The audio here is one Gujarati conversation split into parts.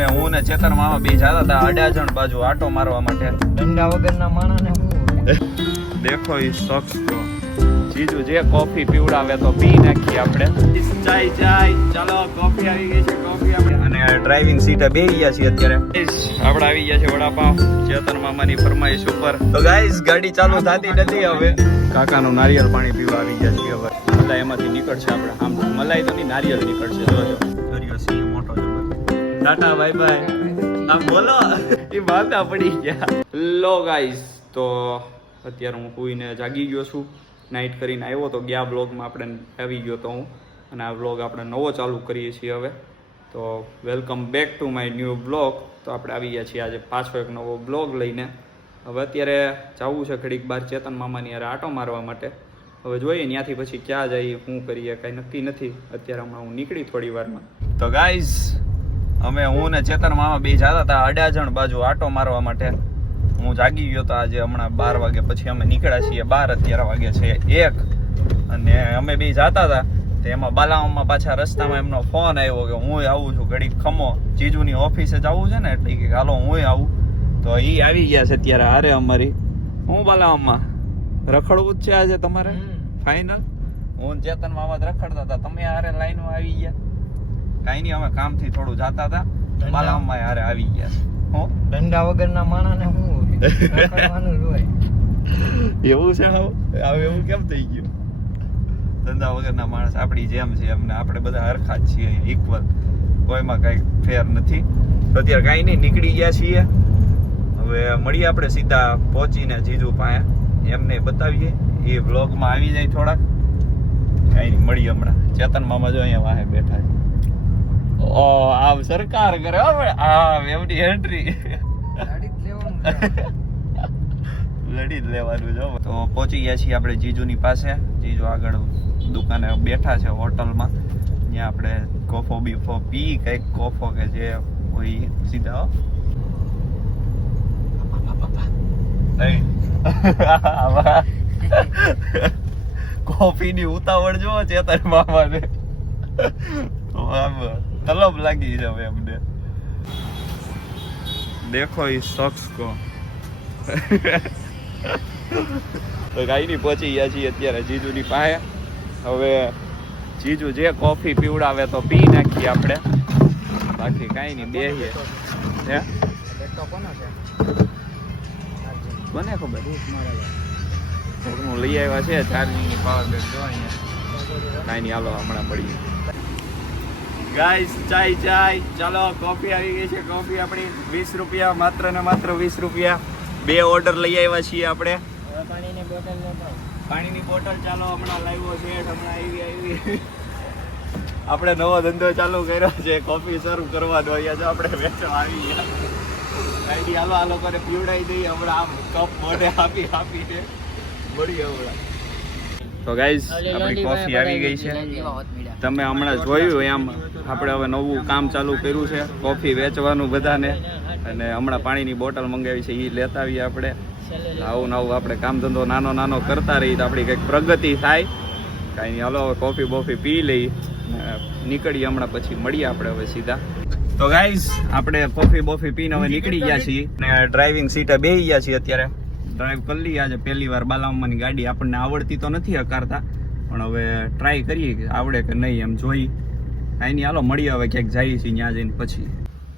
અમે હું ને ચેતન મામા બે જતા હતા અડાજણ બાજુ આટો મારવા માટે. ધંધા વગરના માણસને શું દેખો ઈ શખ્સ તો જીજુ જે કોફી પીવડાવે તો પી નાખીએ આપણે. ચાય ચાય ચાલો કોફી આવી ગઈ છે. કોફી આપણે અને ડ્રાઇવિંગ સીટે બેસી ગયા છીએ અત્યારે. આપણે આવી ગયા છે વડાપાવ ચેતન મામાની ફરમાઈશ ઉપર. તો ગાઈસ ગાડી ચાલુ થતી નથી હવે. કાકાનું નારિયેળ પાણી પીવા આવી ગયા છીએ હવે. મલાઈ એમાંથી નીકળશે આપણે. આમ મલાઈ તો નહીં નારિયેળ નીકળશે. જોજો દરિયો સિંહ મોટો છે. Tata bye bye. આમ બોલો એ બાંધા પડી ગયા. લો ગાઈસ તો અત્યારે હું સુઈને જાગી ગયો છું. નાઇટ કરીને આવ્યો તો ગયા બ્લોગમાં આપણે આવી ગયો તો હું. અને આ બ્લોગ આપણે નવો ચાલુ કરીએ છીએ હવે. તો welcome back to my new blog. તો આપણે આવી ગયા છીએ આજે પાછો એક નવો બ્લોગ લઈને. હવે અત્યારે જવું છે ઘડીક બહાર ચેતન મામાની યારે આટો મારવા માટે. હવે જોઈએ ત્યાંથી પછી ક્યાં જઈએ શું કરીએ કાંઈ નક્કી નથી. અત્યારે હમણાં હું નીકળી થોડી વારમાં. તો ગાઈઝ અમે હું ને ચેતન મામા બે જતા હતા અડાજણ બાજુ આટો મારવા માટે. હું જાગી ગયો તો આજે હમણાં 12 વાગે પછી અમે નીકળ્યા છીએ. 12 અત્યારે વાગે છે 1 અને અમે બે જતા હતા. તો એમાં બાલાવામાં પાછા રસ્તામાં એમનો ફોન આવ્યો કે હું આવું છું ઘડીક ખમો જીજુની ઓફિસે જવું છે ને એટલે કે હાલો હું આવું. તો એ આવી ગયા છે અત્યારે હારે અમારી. હું બાલાવામાં રખડવું જ છે આજે તમારે ફાઇનલ. હું ચેતન મામા રખડતા હતા તમે હારે લાઈનમાં આવી ગયા. કાંઈ નહીં અમે કામથી થોડું જતા હતા. બાલાવામાં હારે આવી ગયા છે. હું ધંધા વગરના માણસને શું રખડવાનું જ હોય. એવું છે હવે એવું કેમ થઈ ગયું? ધંધા વગરના માણસ આપણી જેમ છે એમને આપણે બધા હરખા જ છીએ ઇક્વલ. કોઈમાં કઈ ફેર નથી. તો અત્યારે કાંઈ નહીં નીકળી ગયા છીએ. હવે મળીએ આપણે સીધા પહોંચીને જીજુ પાસે. એમને બતાવીએ એ વ્લોગમાં આવી જાય થોડાક. કાંઈ નહીં મળીએ હમણાં. ચેતન મામા જો અહીંયા વાહે બેઠા છે. ઓ આમ સરકાર કરે આ એમની એન્ટ્રી લડી જ લેવાનું જો. તો પહોંચી ગયા છીએ આપણે જીજુની પાસે. જીજુ આગળ દુકાને બેઠા છે હોટલમાં. ત્યાં આપણે કોફો બીફો પી કંઈક કોફો કે જે હોય સીધા કોફી ની ઉતાવળ જો ચેતન મામાને તલબ લાગી છે હવે અમને. દેખો ઈ શખ્સ કો. તો કાંઈ નહીં પહોંચી ગયા છીએ અત્યારે જીજુની પાસે. હવે જીજુ જે કોફી પીવડાવે તો પી નાખીએ આપણે. બાકી કાંઈ નહીં બેહીએ. હે કોને ખબર હું લઈ આવ્યા છે ચાર્જિંગની પાવર બેંક જો અહીંયા. કાંઈ નહીં હાલો હમણાં મળીએ. ગાઈસ ચાય ચાય ચાલો કોફી આવી ગઈ છે. કોફી આપણી 20 રૂપિયા માત્ર ને માત્ર 20 રૂપિયા. 2 ઓર્ડર લઈ આવ્યા છીએ આપણે. પાણીની બોટલ ચાલો હમણાં લાવ્યો છે. હમણાં આવી આપણે નવો ધંધો ચાલુ કર્યો છે. કોફી સર્વ કરવાનો અહીંયા જો આપણે વેચવા આવી ગયા. કાંઈ હાલો આ લોકોને પીવડાવી દઈએ હમણાં. આમ કપ મોઢે આપીને મળીએ હમણાં. તો ગાઈઝ આપણી કોફી આવી ગઈ છે. તમે હમણાં જોયું એમ આપણે હવે નવું કામ ચાલુ કર્યું છે કોફી વેચવાનું બધાને. અને હમણાં પાણીની બોટલ મંગાવી છે એ લેતા આવીએ આપણે. આવું નવું આપણે કામ ધંધો નાનો નાનો કરતા રહીએ તો આપણી કંઈક પ્રગતિ થાય. કાંઈ નહીં હાલો હવે કોફી બોફી પી લઈ નીકળીએ હમણાં. પછી મળીએ આપણે હવે સીધા. તો ગાઈઝ આપણે કોફી બોફી પીને હવે નીકળી ગયા છીએ. અને ડ્રાઇવિંગ સીટે બેસી ગયા છીએ અત્યારે. ડ્રાઈવ કરી લઈએ આજે પહેલી વાર. બાલામાની ગાડી આપણને આવડતી તો નથી હકારતા પણ હવે ટ્રાય કરીએ કે આવડે કે નહીં એમ જોઈ. કાંઈ નહીં હાલો મળીએ હવે ક્યાંક જઈએ છીએ ત્યાં જઈને પછી.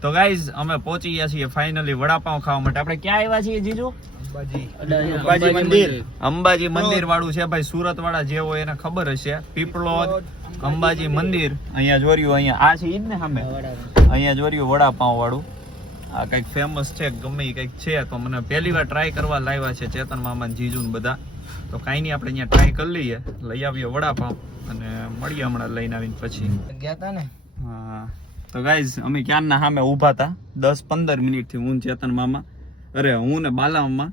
તો ગાઈઝ અમે પહોંચી ગયા છીએ ફાઇનલી વડાપાઉં ખાવા માટે. આપણે ક્યાં આવ્યા છીએ જીજુ? અંબાજી મંદિર. અંબાજી મંદિર વાળું છે ભાઈ. સુરત વાળા જે હોય એને ખબર હશે. પીપળોદ અંબાજી મંદિર. અહીંયા જોર્યું અહીંયા આ છે ઈ જ ને સામે. અહીંયા જોર્યું વડાપાઉં વાળું. આ કંઈક ફેમસ છે ગમે એ કંઈક છે. તો મને પહેલી વાર ટ્રાય કરવા લાવ્યા છે ચેતન મામા જીજુ ને બધા. તો કાંઈ નહીં આપણે અહીંયા ટ્રાય કરી લઈએ. લઈ આવીએ વડાપાઉં અને મળીએ હમણાં લઈને આવીને પછી. ગયા હતા ને. હા તો ગાઈઝ અમે ક્યારના સામે ઊભા હતા 10-15 મિનિટથી હું ચેતન મામા. અરે હું ને બાલામાં.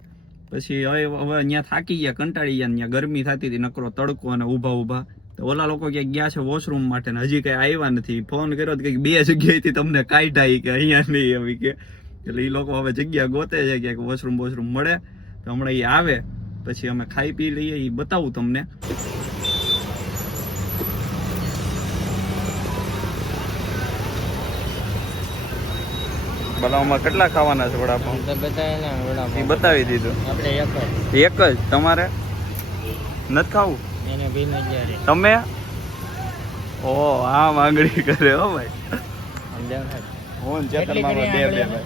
પછી હવે અહીંયા થાકી ગયા કંટાળી ગયા. ત્યાં ગરમી થતી હતી નકરો તડકો અને ઊભા. તો ઓલા લોકો ક્યાંક ગયા છે વોશરૂમ માટે ને હજી કઈ આવ્યા નથી. ફોન કર્યો તો કંઈક 2 જગ્યાએથી તમને કાઢ્યા કે અહીંયા નહીં એવી કે. એટલે એ લોકો હવે જગ્યા ગોતે છે ક્યાંક વોશરૂમ મળે તો હમણાં એ આવે પછી અમે ખાઈ પી લઈએ. એ બતાવું તમને. બલાવમાં કેટલા ખાવાના છે વડાપાઉં? તો બતાવે ને એ વડાપાઉં. બતાવી દીધું. આપણે એક એક જ તમારે નથી ખાવું? જ એને ભીમ અગિયારે તમે ઓ આ માંગણી કરે હો ભાઈ. સમજાવ હું ચેતન કેટલી મામા કરી બે આંગળીઓ?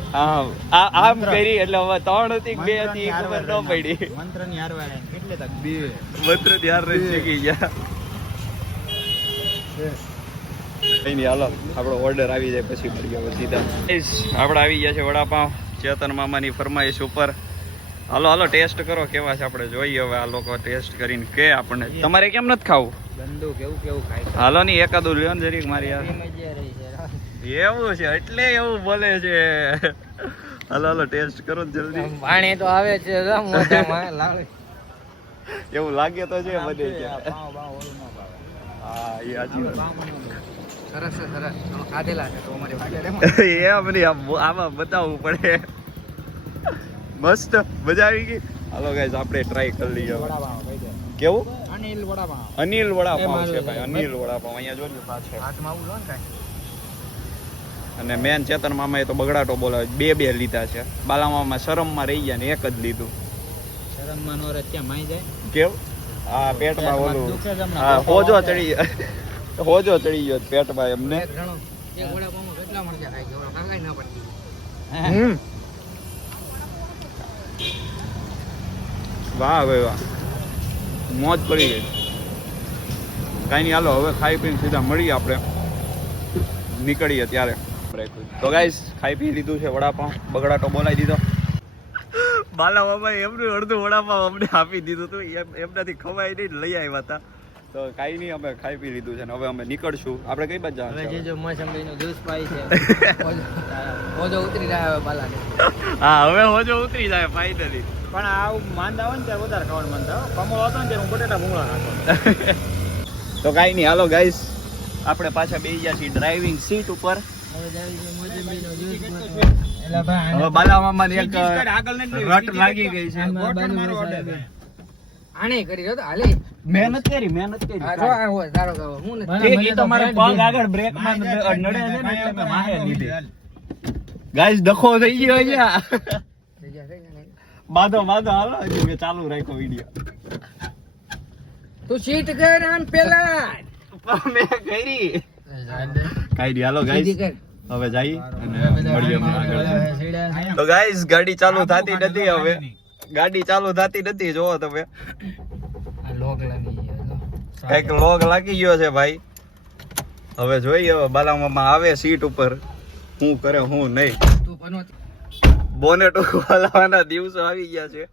હા આમ કરી એટલે હવે 3 હતી કે 2 હતી એ ખબર ન પડી. મંત્રની હારવાળે કેટલે તક બે મંત્ર ધ્યાન રહી શીખી ગયા. કઈ નહીં હાલો આપણો ઓર્ડર આવી જાય પછી મળીએ હવે સીધા. આપણે આવી ગયા છે વડાપાઉં ચેતન મામાની ફરમાઈશ ઉપર. હાલો હાલો ટેસ્ટ કરો કેવા છે આપણે જોઈએ હવે આ લોકો ટેસ્ટ કરીને કે આપણને. તમારે કેમ નથી ખાવું? ગંદુ કેવું કેવું ખાય હાલો ની એકાદું લ્યો ને જરીક મારી યાર. ભીમ અગિયારે છે એવું છે એટલે એવું બોલે છે. હાલો હાલો ટેસ્ટ કરો ને જલ્દી. પાણી તો આવે છે મોઢામાં લાવે એવું લાગે તો છે બધે છે. પાવ બાવ ઓલું ન ભાવે હા એ સાચી વાત. સરસ છે સરસ ખાધેલા છે તો અમારી વાગે એમ નહીં આમાં બતાવવું પડે. મસ્ત મજા આવી ગઈ. હાલો ગાઈસ આપણે ટ્રાય કરી લઈએ હવે. વડાપાવ કહી દે કેવું? અનિલ વડાપાવ અનિલ એ વડાપાવ મારું છે ભાઈ. છે. અનિલ વડાપાવ અહીંયા જોજો પાછળ. હાથમાં આવું લો ને કાંઈ અને મેન ચેતન મામાએ તો બગડાટો બોલાવે બે લીધા છે. બાલા મામા શરમમાં રહી ગયા ને એક જ લીધું. શરમમાં નો રહે ત્યાં માઈ જાય કેવું? હા પેટમાં પેટમાં ઓલું દુખે જ હમણાં. હા હોજો ચડી હોજો ચડી ગયો પેટમાં એમને. એક જણો એક વડાપાવમાં કેટલા મરચાં ખાય છે ઓલો કાકાય ના પડતી હમ. વાહ ભાઈ વાહ મોજ પડી ગઈ. કાંઈ નહીં હાલો હવે ખાઈ પીને સીધા મળીએ આપણે નીકળીએ ત્યારે. તો ગાઈસ ખાઈ પી લીધું છે વડાપાઉં. બગડાટો બોલાવી દીધો. બાલા મામા એમનું અડધું વડાપાઉં અમને આપી દીધું હતું. એમનાથી ખવાય નહીં લઈ આવ્યા હતા. તો કાંઈ નહીં અમે ખાઈ પી લીધું છે ને હવે અમે નીકળશું. આપણે કઈ બાજુ હવે જે જવાનું? જો મોસંબીનો જ્યુસ પાઈ છે ઓજો ઉતરી જાય હવે બાલાને હા હવે હોજો ઉતરી જાય ફાઇનલી. પણ આવું માંદા હોય ને ત્યારે વધારે ખાવાનું માંદા હોય કમળો હતો ને ત્યારે હું બટેટા ભૂંગળા નાખો તો કાંઈ નહીં હાલો ગાઈસ આપણે પાછા બેસી ગયા છીએ ડ્રાઇવિંગ સીટ ઉપર. હવે બાલા મામાની એક રટ લાગી ગઈ છે. આને કરી રહ્યો તો હાલે મહેનત કરી આ જો આ હોય તારો કહો હું નથી એ તો મારે પગ આગળ બ્રેક માં નડે છે ને એટલે મેં માહે લીધી. ગાઈસ ડખો થઈ ગયો અહીંયા. બાધો હાલો હજી મેં ચાલુ રાખ્યો વિડિયો. તું સીટ કર આમ પેલા મેં કરી કાઈ નહીં હાલો ગાઈસ હવે જઈએ અને મળીએ આગળ. તો ગાઈસ ગાડી ચાલુ થતી નથી હવે. ગાડી ચાલુ થતી નથી જોવો તમે. લોક લાગી ગયો કઈક લોગ લાગી ગયો છે ભાઈ. હવે જોઈએ હવે બાલા મામા આવે સીટ ઉપર શું કરે હું નહીં. તું બનો બોનેટ ખોલાવાના દિવસો આવી ગયા છે.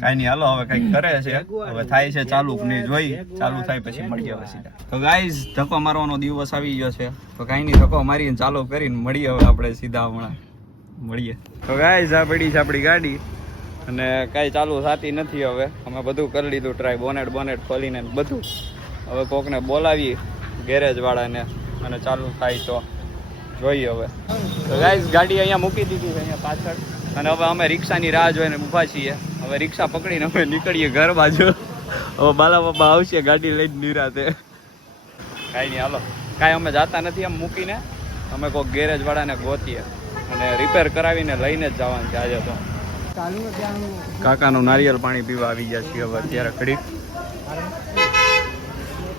કાઈ નહીં હાલો હવે કઈક કરે છે. હવે થાય છે ચાલુ નહીં જોઈ ચાલુ થાય પછી મળીએ હવે સીધા. તો ગાઈઝ ધક્કો મારવાનો દિવસ આવી ગયો છે. તો કાઈ નહીં ધક્કો મારીને ચાલુ કરીને મળીએ હવે આપણે સીધા હમણાં મળીએ. તો ગાઈઝ આ પડી છે આપણી ગાડી અને કાંઈ ચાલુ થતી નથી. હવે અમે બધું કરી લીધું ટ્રાય બોનેટ ખોલીને બધું. હવે કોકને બોલાવીએ ગેરેજ વાળાને અને ચાલુ થાય તો જોઈએ હવે. તો ગાઈઝ ગાડી અહીંયા મૂકી દીધી છે અહીંયા પાછળ અને હવે અમે રિક્ષાની રાહ જોઈને ઊભા છીએ. હવે રિક્ષા પકડીને અમે નીકળીએ ઘર બાજુ. હવે બાલા બાબા આવશે ગાડી લઈને નિરાતે. કાંઈ નહીં હાલો કાંઈ અમે જાતા નથી એમ મૂકીને અમે કોઈક ગેરેજ વાળાને ગોતીએ અને રિપેર કરાવીને લઈને જ જવાનું છે આજે. તો કાકાનું નારિયેલ પાણી પીવા આવી ગયા છીએ હવે અત્યારે ઘડીક.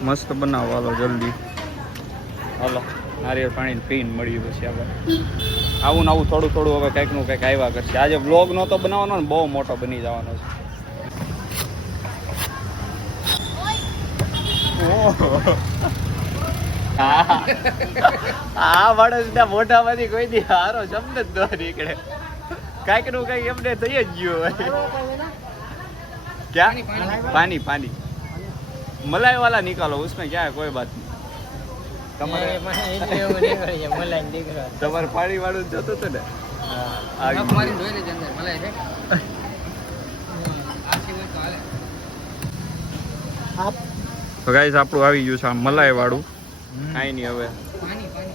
મસ્ત બનાવો હાલો જલ્દી હાલો નારિયેળ પાણી પીને મળીએ પછી હવે. આવું ને આવું થોડું હવે કંઈકનું કંઈક આવ્યા કરશે. આજે વ્લોગ નહોતો બનાવવાનો ને બહુ મોટો બની જવાનો છે. આ માણસના મોઢામાંથી કોઈ દી હારો શબ્દ જ ન નીકળે. કાંઈક નું કઈક એમને થઈ જ ગયું હોય. क्या पानी मलाई वाला निकालो उसमें क्या है कोई बात नहीं. તમારે પાણી વાળું જતું હતું ને તો ગાઈસ આપણું આવી ગયું છે આ મલાઈ વાળું. કાંઈ નહીં હવે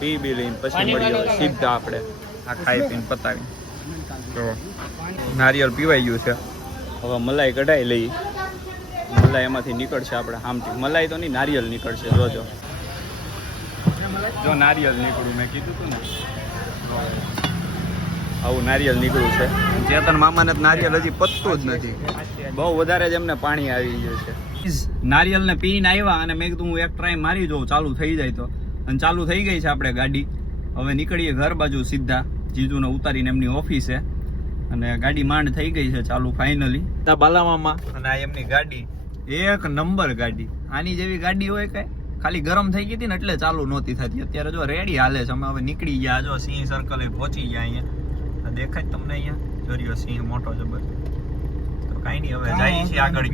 પી બી લઈને પછી મળીએ સીધા આપણે આ ખાઈ પીને પતાવી. તો નારિયેળ પીવાઈ ગયું છે હવે મલાઈ કઢાઈ લઈ. મલાઈ એમાંથી નીકળશે આપણે આમથી. મલાઈ તો નહીં નારિયેળ નીકળશે જોજો. જો નારિયેલ નીકળ્યું મેં કીધું તું ને આવું નારિયેલ નીકળ્યું છે. ચેતન મામાને તો નારિયેલ હજી પતતું જ નથી, બહુ વધારે જ એમને પાણી આવી ગયું છે. નારિયેલને પીને આવ્યા અને મેં કીધું હું એક ટ્રાય મારી જોઉં ચાલુ થઈ જાય તો, અને ચાલુ થઈ ગઈ છે આપણે ગાડી. હવે નીકળીએ ઘર બાજુ સીધા, જીજુને ઉતારીને એમની ઓફિસે, અને ગાડી માંડ થઈ ગઈ છે ચાલુ ફાઇનલી. બાલામામાં અને આ એમની ગાડી એક નંબર ગાડી, આની જેવી ગાડી હોય કઈ, ખાલી ગરમ થઈ ગઈ હતી ને એટલે ચાલુ નહોતી થતી. અત્યારે જો રેડી હાલે છે. અમે હવે નીકળી ગયા, જો સિંહ સર્કલ પહોંચી ગયા અહીંયા, દેખાય તમને અહીંયા જોરિયો સિંહ મોટો જબર. તો કાંઈ નહીં, હવે જઈએ છીએ આગળ.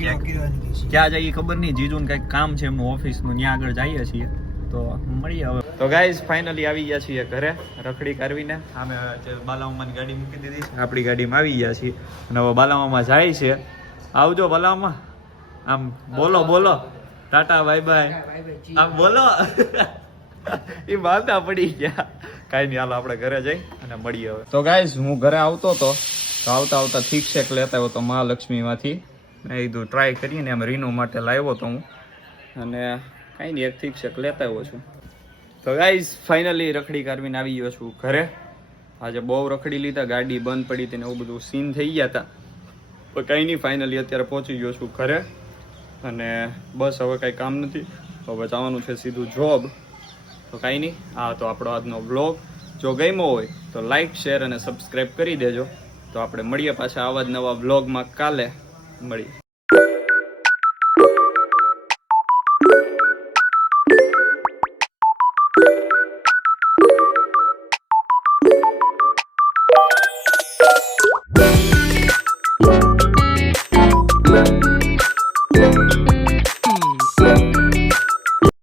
ક્યાં જઈએ ખબર નહીં, જીજુને કંઈક કામ છે એમનું ઓફિસનું, ત્યાં આગળ જઈએ છીએ. તો મળીએ હવે. તો ગાઈઝ ફાઇનલી આવી ગયા છીએ ઘરે, રખડી કરવીને. અમે બાલામામાની ગાડી મૂકી દીધી છે, આપણી ગાડીમાં આવી ગયા છીએ. અને હવે બાલામામા જાય છે. આવજો બાલામામા, આમ બોલો બોલો, ટાટા બાય બાય, આમ બોલો. એ બાંધા પડી ગયા. કાંઈ નહીં, હાલો આપણે ઘરે જઈ અને મળીએ હવે. તો ગાઈઝ હું ઘરે આવતો હતો, તો આવતા આવતા થીક શેક લેતા આવ્યો તો મહાલક્ષ્મીમાંથી. મેં કીધું ટ્રાય કરીને એમ રીનુ માટે લાવ્યો તો હું, અને કાંઈ નહીં એક થીક શેક લેતા આવ્યો છું. તો ગાઈઝ ફાઇનલી રખડી કરવીને આવી ગયો છું ઘરે. આજે બહુ રખડી લીધા, ગાડી બંધ પડી હતી ને એવું બધું સીન થઈ ગયા હતા. તો કંઈ નહીં, ફાઇનલી અત્યારે પહોંચી ગયો છું ઘરે, અને બસ હવે કાંઈ કામ નથી, હવે જવાનું છે સીધું જોબ. તો કાંઈ નહીં, આ તો આપણો આજનો વ્લોગ. જો ગમ્યો હોય તો લાઈક, શેર અને સબસ્ક્રાઈબ કરી દેજો. તો આપણે મળીએ પાછા આવા જ નવા વ્લોગમાં, કાલે મળીએ.